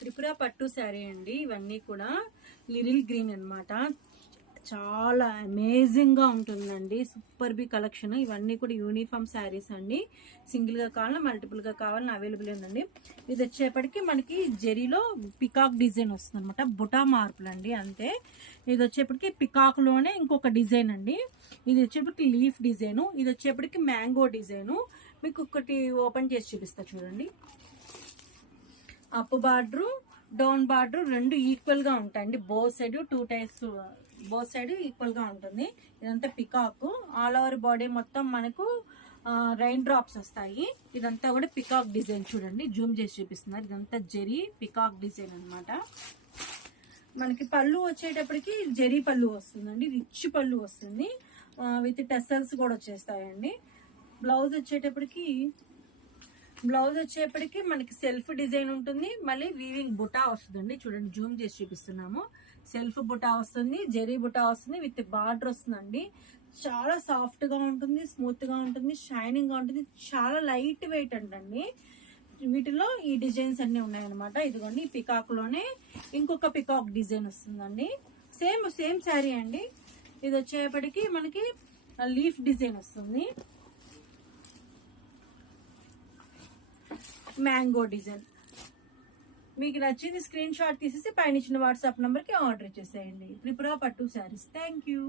త్రిపుర పట్టు శారీ అండి. ఇవన్నీ కూడా లిరిల్ గ్రీన్ అన్నమాట. చాలా అమేజింగ్ గా ఉంటుందండి. Superb collection. ఇవన్నీ కూడా యూనిఫామ్ శారీస్ అండి. సింగిల్ గా కావాలన్నా మల్టిపుల్ గా కావాలన్నా అవైలబుల్ ఉందండి. ఇది వచ్చేప్పటికి మనకి జెరీలో పికాక్ డిజైన్ వస్తుంది అనమాట. బుటా మార్పులు అండి అంతే. ఇది వచ్చేప్పటికి పికాక్ లోనే ఇంకొక డిజైన్ అండి. ఇది వచ్చేప్పటికి లీఫ్ డిజైన్, ఇది వచ్చేప్పటికి మ్యాంగో డిజైన్. మీకు ఒకటి ఓపెన్ చేసి చూపిస్తా చూడండి. అప్ బార్డర్, డౌన్ బార్డర్ రెండు ఈక్వల్ గా ఉంటాయండి. Both side 2 types, both side equal గా ఉంటుంది. ఇదంతా పికాక్. ఆల్ ఓవర్ బాడీ మొత్తం మనకు రైన్ డ్రాప్స్ వస్తాయి. ఇదంతా కూడా పికాక్ డిజైన్ చూడండి. జూమ్ చేసి చూపిస్తున్నారు. ఇదంతా జెరీ పికాక్ డిజైన్ అన్నమాట. మనకి పళ్ళు వచ్చేటప్పటికి జెరీ పళ్ళు వస్తుందండి. రిచ్ పళ్ళు వస్తుంది. విత్ టెసల్స్ కూడా వచ్చేస్తాయండి. బ్లౌజ్ వచ్చేప్పటికి మనకి సెల్ఫ్ డిజైన్ ఉంటుంది. మళ్ళీ వీవింగ్ బుటా వస్తుందండి. చూడండి, జూమ్ చేసి చూపిస్తున్నాము. సెల్ఫ్ బుటా వస్తుంది, జెరీ బుటా వస్తుంది, విత్ బార్డర్ వస్తుందండి. చాలా సాఫ్ట్ గా ఉంటుంది, స్మూత్ గా ఉంటుంది, షైనింగ్ గా ఉంటుంది. చాలా లైట్ వెయిట్ అంటండి. వీటిలో ఈ డిజైన్స్ అన్ని ఉన్నాయన్నమాట. ఇదిగోండి, ఈ పికాక్ లోనే ఇంకొక పికాక్ డిజైన్ వస్తుందండి. సేమ్ శారీ అండి. ఇది వచ్చేప్పటికి మనకి లీఫ్ డిజైన్ వస్తుంది. Mango design. మీకు నచ్చింది స్క్రీన్ షాట్ తీసేసి పైన ఇచ్చిన వాట్సాప్ నంబర్ కి ఆర్డర్ చేసేయండి. త్రిపుర పట్టు శారీస్. Thank you.